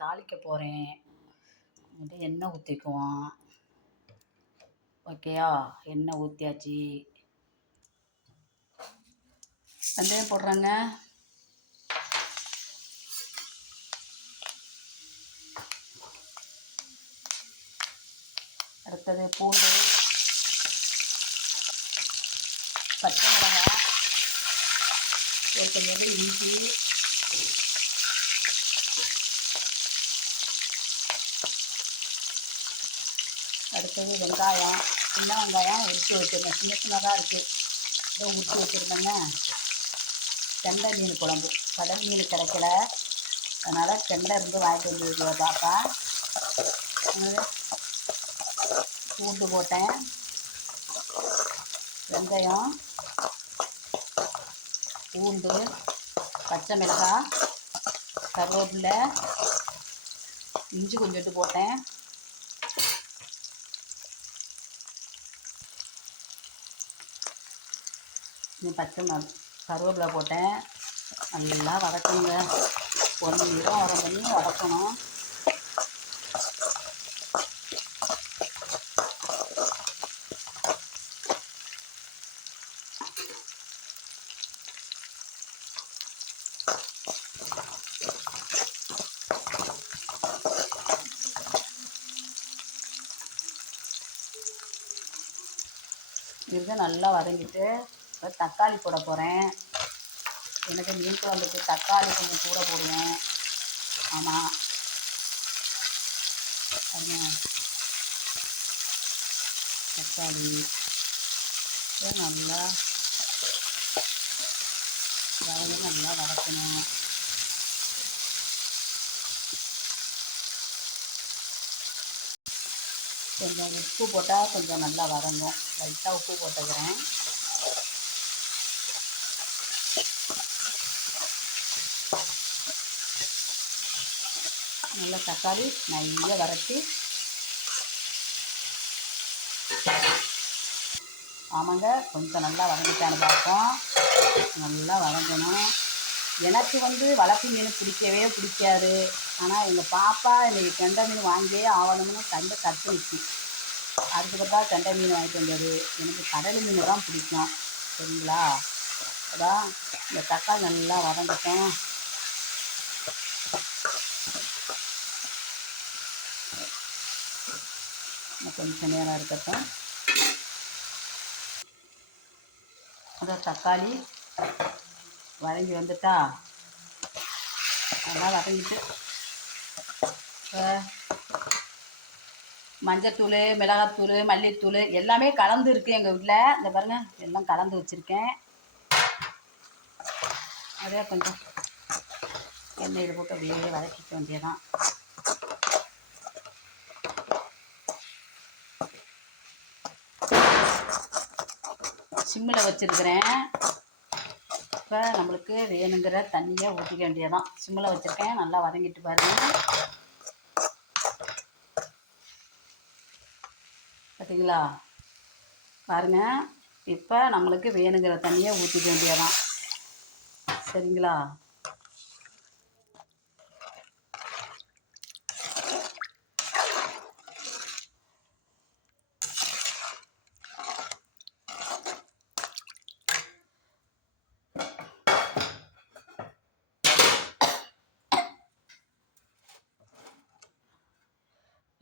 தாளிக்க போகிறேன். எண்ணெய் ஊற்றிக்குவோம். ஓகேயா? எண்ணெய் ஊற்றியாச்சு. வெந்தயம் போடுறேங்க. அடுத்தது பூண்டு, பச்சை மிளகாய், ஒரு கொஞ்சம் இஞ்சி, அடுத்தது வெங்காயம். சின்ன வெங்காயம் உரித்து வச்சுருந்தேன். சின்ன சின்னதாக இருக்குது. இதோ உரித்து வச்சுருந்தேங்க. கெண்டை மீன் குழம்பு. கடல் மீன் கிடைக்கல, அதனால் கெண்டை இருந்து வாங்கிட்டு வந்து பாப்பா. பூண்டு போட்டேன், வெந்தயம், பூண்டு, பச்சை மிளகாய், கருவேப்பிலை, இஞ்சி கொஞ்சோண்டு போட்டேன். பச்சை கருவேப்பிலை போட்டேன். நல்லா வதக்கணுங்க. 1 நிமிடம் 1 பண்ணி வதக்கணும். இது நல்லா வதங்கிட்டு இப்போ தக்காளி போட போகிறேன். எனக்கு மீன் குழம்புக்கு தக்காளி கொஞ்சம் கூட போடுவேன். ஆமாம், தக்காளி நல்லா நல்லா வதக்கணும். கொஞ்சம் உப்பு போட்டால் கொஞ்சம் நல்லா வதங்கும். லைட்டாக உப்பு போட்டுக்கிறேன். நல்லா தக்காளி நல்லா வதக்கி, ஆமாங்க, கொஞ்சம் நல்லா வதங்கிட்டான்னு பார்ப்போம். நல்லா வதங்கணும். எனக்கு வளர்ப்பு மீன் பிடிக்கவே பிடிக்காது. ஆனால் எங்கள் பாப்பா இன்றைக்கி கெண்டை மீன் வாங்கியே ஆகணும்னு கத்துனுச்சு. அதுக்கப்புறம் கெண்டை மீன் வாங்கிட்டு வந்தது. எனக்கு கடல் மீன் தான் பிடிக்கும். சரிங்களா? அதான் இந்த தக்காளி நல்லா வதங்கட்டும். கொஞ்சம் நேரம் இருக்கட்டும். அதான் தக்காளி வதங்கி வந்துட்டா, நல்லா வதங்கிட்டு மஞ்சத்தூள், மிளகாத்தூள், மல்லித்தூள் எல்லாமே கலந்து இருக்குது எங்கள் வீட்டில். இந்த பாருங்கள், எல்லாம் கலந்து வச்சுருக்கேன். அதே கொஞ்சம் எண்ணெயில் போட்டு அப்படியே வதக்கிக்க வேண்டியதான். சிம்மில் வச்சுருக்கிறேன். இப்போ நம்மளுக்கு வேணுங்கிற தண்ணியை ஊற்றிக்க வேண்டியதான். சிம்மில் வச்சுருக்கேன். நல்லா வதங்கிட்டு பாருங்கள். பார்த்தீங்களா? பாருங்கள், இப்போ நம்மளுக்கு வேணுங்கிற தண்ணியை ஊற்றிக்க வேண்டியதான். சரிங்களா?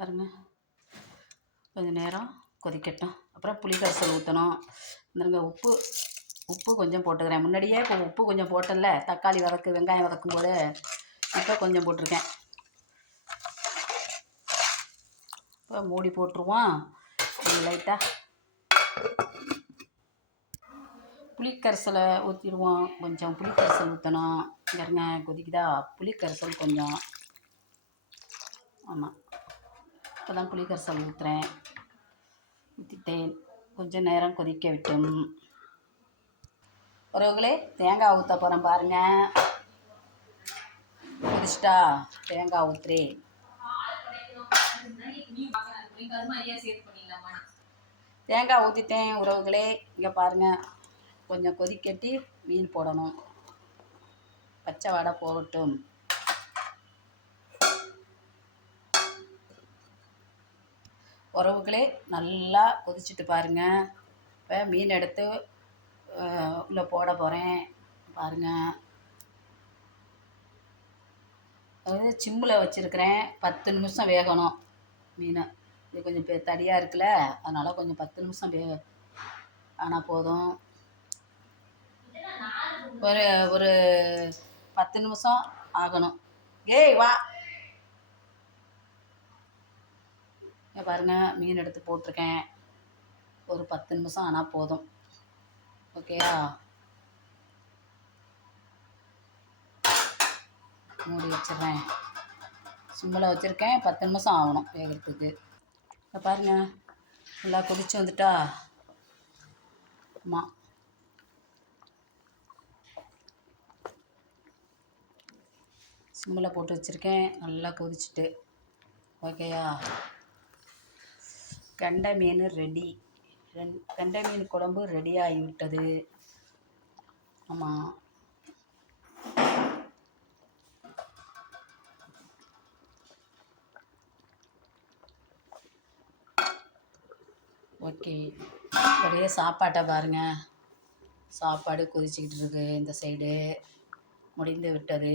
பாருங்கள், கொஞ்சம் நேரம் கொதிக்கட்டும். அப்புறம் புளி கரைசல் ஊற்றணும். இந்தங்க உப்பு கொஞ்சம் போட்டுக்கிறேன். முன்னாடியே இப்போ உப்பு கொஞ்சம் போட்டல, தக்காளி வெங்காயம் வதக்கும் போது இப்போ கொஞ்சம் போட்டிருக்கேன். இப்போ மூடி போட்டுருவோம். லைட்டாக புளிக்கரைசலை ஊற்றிடுவோம். கொஞ்சம் புளிக்கரைசல் ஊற்றணும். பாருங்க, கொதிக்குதா? புளிக்கரைசல் கொஞ்சம். ஆமாம், இப்போ தான் புளிக்கரைசல் ஊற்றிட்டேன். கொஞ்சம் நேரம் கொதிக்க விட்டும். ஒருவங்களே, தேங்காய் ஊற்ற போகிறேன் பாருங்கள். கொதிச்சிட்டா தேங்காய் ஊற்றுறேன். தேங்காய் ஊற்றிட்டேன் உறவுகளே. இங்கே பாருங்கள், கொஞ்சம் கொதிக்கட்டி மீன் போடணும். பச்சை வாடை போகட்டும். உறவுகளே நல்லா கொதிச்சுட்டு பாருங்கள். இப்போ மீன் எடுத்து உள்ளே போட போகிறேன் பாருங்கள். அதாவது சிம்மில் வச்சுருக்கிறேன். 10 நிமிஷம் வேகணும் மீன். இது கொஞ்சம் தடியாக இருக்குல்ல, அதனால் கொஞ்சம் 10 நிமிஷம் ஆனால் போதும். ஒரு ஒரு 10 நிமிஷம் ஆகணும். ஏய் வா, பாருங்கள் மீன் எடுத்து போட்டிருக்கேன். ஒரு 10 நிமிஷம் ஆனால் போதும். ஓகேயா? மூடி வச்சிடுறேன். சிம்மில் வச்சுருக்கேன். 10 நிமிஷம் ஆகணும் வேகிறதுக்கு. இப்போ பாருங்கள் நல்லா கொதிச்சு வந்துட்டா. ஆமாம், சிம்மில் போட்டு வச்சுருக்கேன். நல்லா கொதிச்சுட்டு. ஓகேயா? கெண்டை மீன் ரெடி. கெண்டை மீன் குழம்பு ரெடி ஆகிவிட்டது. ஆமாம், ஓகே. அப்படியே சாப்பாட்டை பாருங்கள். சாப்பாடு கொதிச்சிக்கிட்டு இருக்கு. இந்த சைடு முடிந்து விட்டது.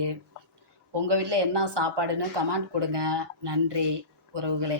உங்கள் வீட்டில் என்ன சாப்பாடுன்னு கமெண்ட் கொடுங்க. நன்றி உறவுகளே.